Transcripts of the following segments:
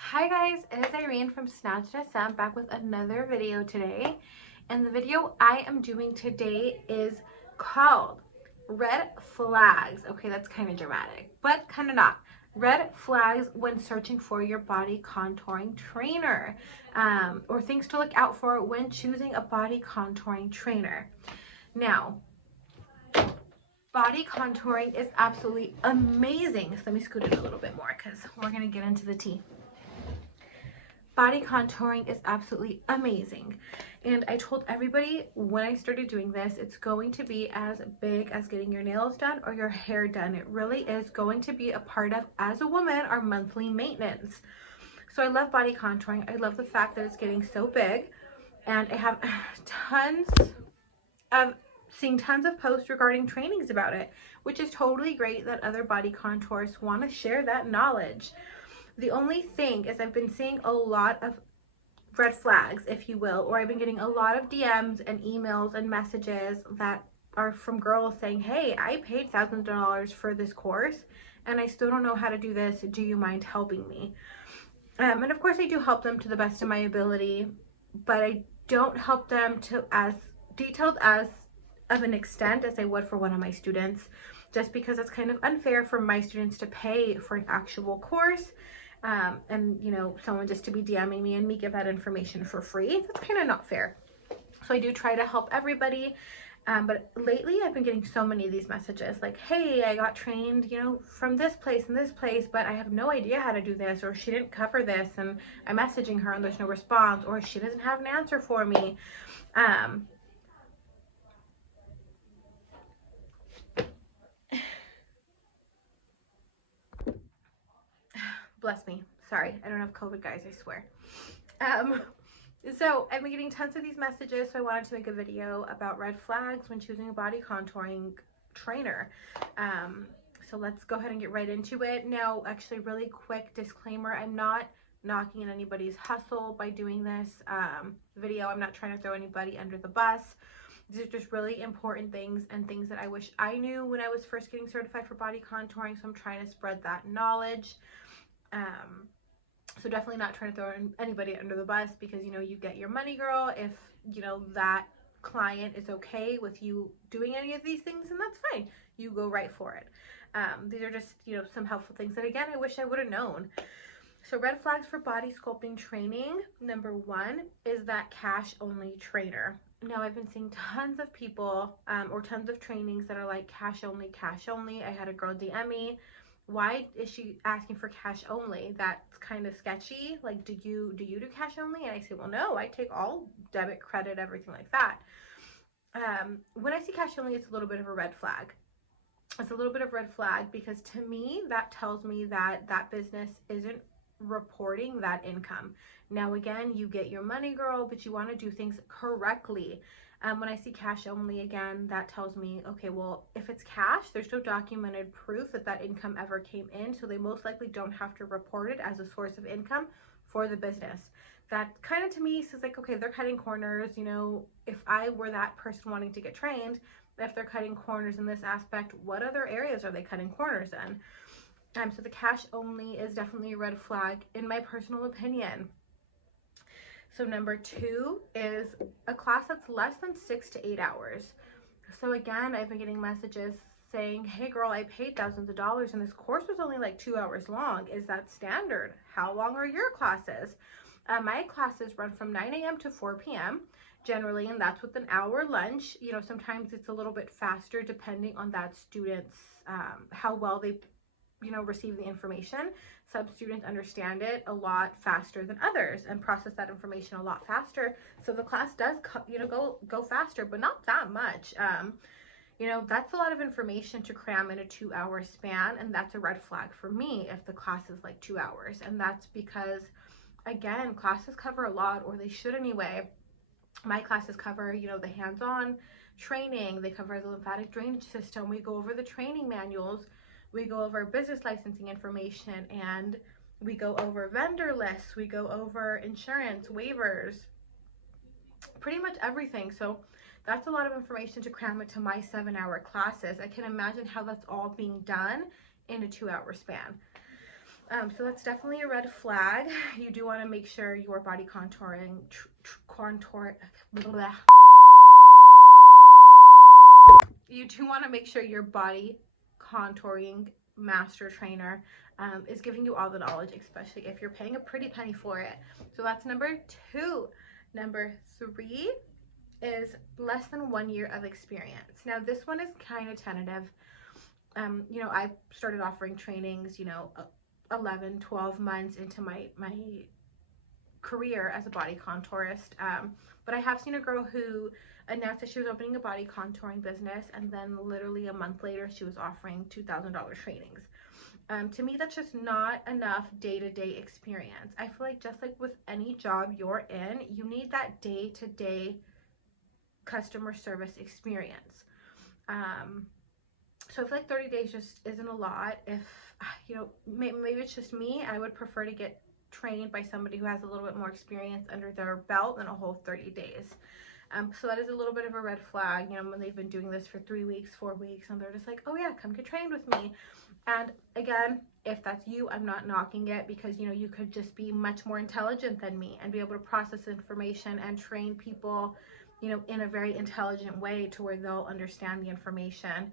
Hi guys, it is Irene from Snatched SM back with another video today. And the video I am doing today is called Red Flags. Okay, that's kind of dramatic, but kind of not. Red flags when searching for your body contouring trainer, or things to look out for when choosing a body contouring trainer. Now, body contouring is absolutely amazing. So let me scoot it a little bit more because we're going to get into the tea. Body contouring is absolutely amazing, and I told everybody when I started doing this, it's going to be as big as getting your nails done or your hair done. It really is going to be a part of, as a woman, our monthly maintenance. So I love body contouring. I love the fact that it's getting so big, and I have seeing tons of posts regarding trainings about it, which is totally great that other body contours want to share that knowledge. The only thing is I've been seeing a lot of red flags, if you will, or I've been getting a lot of DMs and emails and messages that are from girls saying, hey, I paid thousands of dollars for this course and I still don't know how to do this. Do you mind helping me? And of course I do help them to the best of my ability, but I don't help them to as detailed as of an extent as I would for one of my students, just because it's kind of unfair for my students to pay for an actual course, and someone just to be DMing me and me give that information for free. That's kind of not fair. So I do try to help everybody. But lately I've been getting so many of these messages like, hey, I got trained, from this place and this place, but I have no idea how to do this, or she didn't cover this and I'm messaging her and there's no response, or she doesn't have an answer for me. Bless me. Sorry, I don't have COVID, guys, I swear. So I've been getting tons of these messages, so I wanted to make a video about red flags when choosing a body contouring trainer. So let's go ahead and get right into it. Now, actually, really quick disclaimer, I'm not knocking in anybody's hustle by doing this video. I'm not trying to throw anybody under the bus. These are just really important things and things that I wish I knew when I was first getting certified for body contouring, so I'm trying to spread that knowledge. So definitely not trying to throw anybody under the bus, because you get your money, girl. If that client is okay with you doing any of these things, and that's fine, you go right for it. These are just some helpful things that, again, I wish I would have known. So red flags for body sculpting training. Number one is that cash only trainer. Now, I've been seeing tons of people or tons of trainings that are like cash only, cash only. I had a girl DM me, why is she asking for cash only? That's kind of sketchy. Like, do you do cash only? And I say, well, no, I take all debit, credit, everything like that. When I see cash only, it's a little bit of a red flag. It's a little bit of red flag, because to me, that tells me that that business isn't reporting that income. Now, again, you get your money, girl, but you want to do things correctly. When I see cash only, again, that tells me, okay, well, if it's cash, there's no documented proof that that income ever came in, so they most likely don't have to report it as a source of income for the business. That kind of, to me, says like, okay, they're cutting corners. If I were that person wanting to get trained, if they're cutting corners in this aspect, what other areas are they cutting corners in? So the cash only is definitely a red flag, in my personal opinion. So number two is a class that's less than 6 to 8 hours. So again, I've been getting messages saying, hey girl, I paid thousands of dollars and this course was only like 2 hours long. Is that standard? How long are your classes? My classes run from 9 a.m. to 4 p.m. generally, and that's with an hour lunch. Sometimes it's a little bit faster depending on that student's, how well they receive the information. Some students understand it a lot faster than others and process that information a lot faster. So the class does, go faster, but not that much. That's a lot of information to cram in a 2-hour span, and that's a red flag for me if the class is like 2 hours. And that's because, again, classes cover a lot, or they should anyway. My classes cover, the hands-on training. They cover the lymphatic drainage system. We go over the training manuals. We go over business licensing information, and we go over vendor lists. We go over insurance, waivers, pretty much everything. So that's a lot of information to cram into my 7-hour classes. I can imagine how that's all being done in a 2-hour span. So that's definitely a red flag. You do want to make sure your body contouring, blah, you do want to make sure your body contouring master trainer is giving you all the knowledge, especially if you're paying a pretty penny for it. So that's number 2. Number 3 is less than 1 year of experience. Now this one is kind of tentative. You know, I started offering trainings, you know, 11, 12 months into my career as a body contourist. But I have seen a girl who announced that she was opening a body contouring business, and then literally a month later she was offering $2,000 trainings. To me, that's just not enough day-to-day experience. I feel like just like with any job you're in, you need that day-to-day customer service experience. So I feel like 30 days just isn't a lot. If, you know, maybe it's just me, I would prefer to get trained by somebody who has a little bit more experience under their belt than a whole 30 days. So that is a little bit of a red flag, you know, when they've been doing this for 3 weeks, 4 weeks, and they're just like, oh yeah, come get trained with me. And again, if that's you, I'm not knocking it, because, you know, you could just be much more intelligent than me and be able to process information and train people, you know, in a very intelligent way to where they'll understand the information.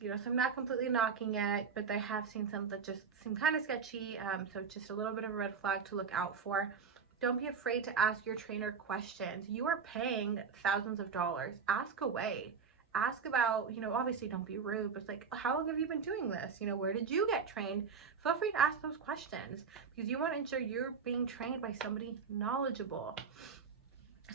You know, so I'm not completely knocking it, but I have seen some that just seem kind of sketchy. So just a little bit of a red flag to look out for. Don't be afraid to ask your trainer questions. You are paying thousands of dollars. Ask away. Ask about, you know, obviously don't be rude, but it's like, how long have you been doing this? You know, where did you get trained? Feel free to ask those questions, because you want to ensure you're being trained by somebody knowledgeable.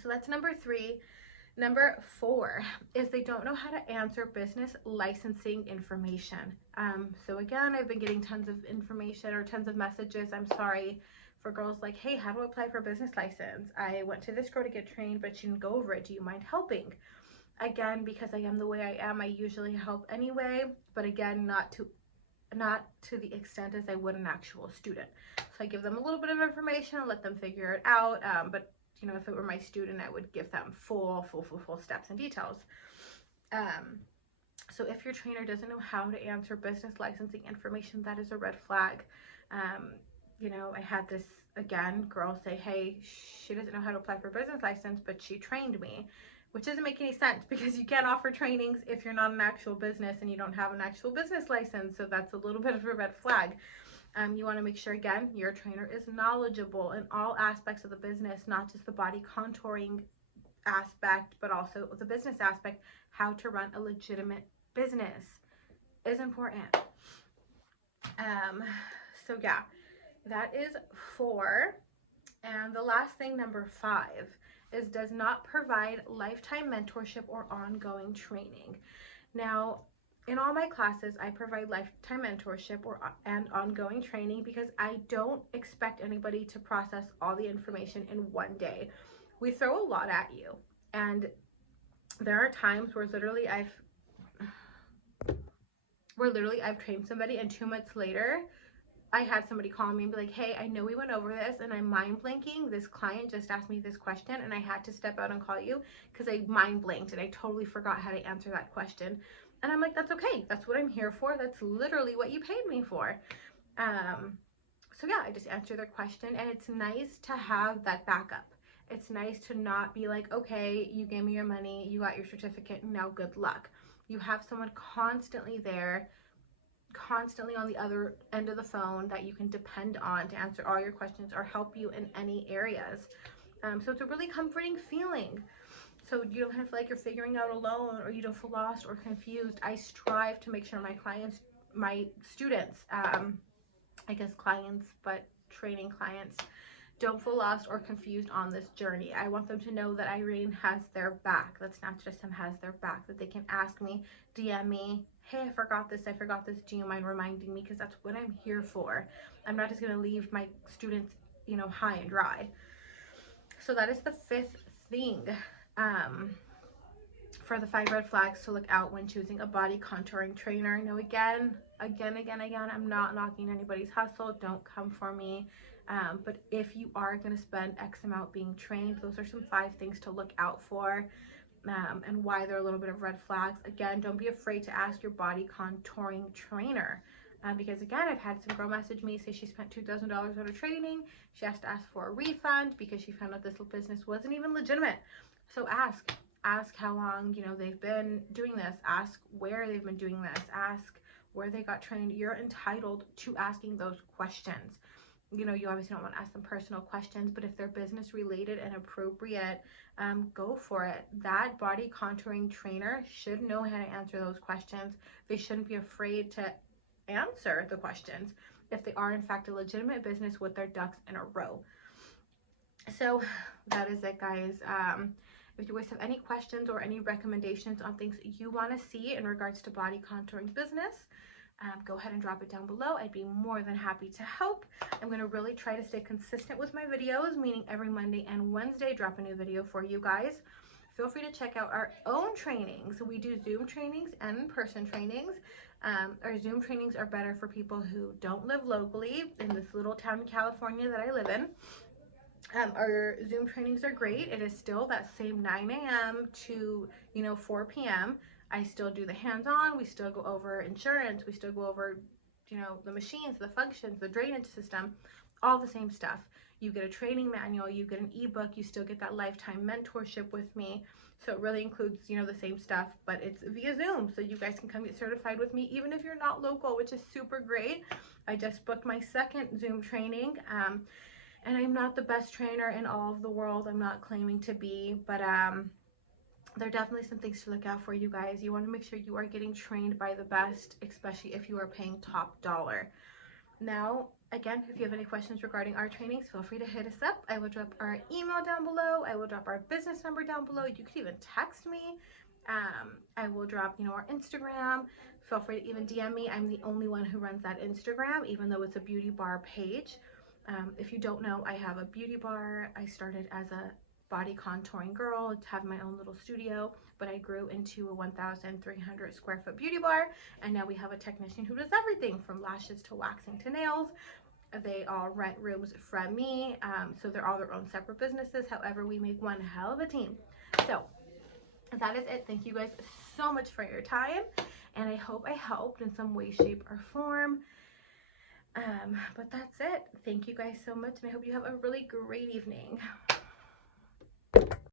So that's number 3. Number 4 is they don't know how to answer business licensing information. So again, I've been getting tons of information or tons of messages, I'm sorry, for girls like, hey, how do I apply for a business license? I went to this girl to get trained, but she didn't go over it. Do you mind helping? Again, because I am the way I am, I usually help anyway, but again, not to the extent as I would an actual student. So I give them a little bit of information and let them figure it out, but you know, if it were my student, I would give them full steps and details. So if your trainer doesn't know how to answer business licensing information, that is a red flag. You know, I had this, again, girl say, hey, she doesn't know how to apply for a business license, but she trained me, which doesn't make any sense, because you can't offer trainings if you're not an actual business and you don't have an actual business license. So that's a little bit of a red flag. You want to make sure, again, your trainer is knowledgeable in all aspects of the business, not just the body contouring aspect, but also the business aspect. How to run a legitimate business is important. So yeah, that is 4. And the last thing, number 5, is does not provide lifetime mentorship or ongoing training. Now, in all my classes, I provide lifetime mentorship and ongoing training, because I don't expect anybody to process all the information in one day. We throw a lot at you, and there are times where literally I've trained somebody, and 2 months later, I had somebody call me and be like, hey, I know we went over this and I'm mind blanking. This client just asked me this question and I had to step out and call you because I mind blanked and I totally forgot how to answer that question. And I'm like, that's okay. That's what I'm here for. That's literally what you paid me for. So yeah, I just answer their question, and it's nice to have that backup. It's nice to not be like, okay, you gave me your money, you got your certificate, now good luck. You have someone constantly there, constantly on the other end of the phone that you can depend on to answer all your questions or help you in any areas. So it's a really comforting feeling. So you don't kind of feel like you're figuring out alone, or you don't feel lost or confused. I strive to make sure my students, I guess clients, but training clients, don't feel lost or confused on this journey. I want them to know that Irene has their back. That's not just them, has their back, that they can ask me, DM me, hey, I forgot this, do you mind reminding me? Because that's what I'm here for. I'm not just going to leave my students, you know, high and dry. So that is the 5th thing for the 5 red flags to look out when choosing a body contouring trainer. Now again, I'm not knocking anybody's hustle. Don't come for me. But if you are going to spend X amount being trained, those are some 5 things to look out for, and why they're a little bit of red flags. Again, don't be afraid to ask your body contouring trainer. Because again, I've had some girl message me, say she spent $2,000 on a training. She has to ask for a refund because she found out this little business wasn't even legitimate. So ask how long, you know, they've been doing this. Ask where they've been doing this. Ask where they got trained. You're entitled to asking those questions. You know, you obviously don't want to ask them personal questions, but if they're business related and appropriate, go for it. That body contouring trainer should know how to answer those questions. They shouldn't be afraid to answer the questions if they are in fact a legitimate business with their ducks in a row. So that is it, guys. If you guys have any questions or any recommendations on things you want to see in regards to body contouring business, go ahead and drop it down below. I'd be more than happy to help. I'm going to really try to stay consistent with my videos, meaning every Monday and Wednesday drop a new video for you guys. Feel free to check out our own trainings. We do Zoom trainings and in-person trainings. Our Zoom trainings are better for people who don't live locally in this little town in California that I live in. Our Zoom trainings are great. It is still that same 9 a.m. to 4 p.m. I still do the hands-on. We still go over insurance. We still go over the machines, the functions, the drainage system, all the same stuff. You get a training manual, you get an ebook, you still get that lifetime mentorship with me. So it really includes the same stuff, but it's via Zoom, so you guys can come get certified with me even if you're not local, which is super great. I just booked my second Zoom training. And I'm not the best trainer in all of the world. I'm not claiming to be, but there are definitely some things to look out for, you guys. You want to make sure you are getting trained by the best, especially if you are paying top dollar. Now, again, if you have any questions regarding our trainings, feel free to hit us up. I will drop our email down below. I will drop our business number down below. You could even text me. I will drop, our Instagram. Feel free to even DM me. I'm the only one who runs that Instagram, even though it's a beauty bar page. If you don't know, I have a beauty bar. I started as a body contouring girl to have my own little studio, but I grew into a 1,300 square foot beauty bar, and now we have a technician who does everything from lashes to waxing to nails. They all rent rooms from me, so they're all their own separate businesses. However, we make one hell of a team. So that is it. Thank you guys so much for your time, and I hope I helped in some way, shape, or form. But that's it. Thank you guys so much, and I hope you have a really great evening.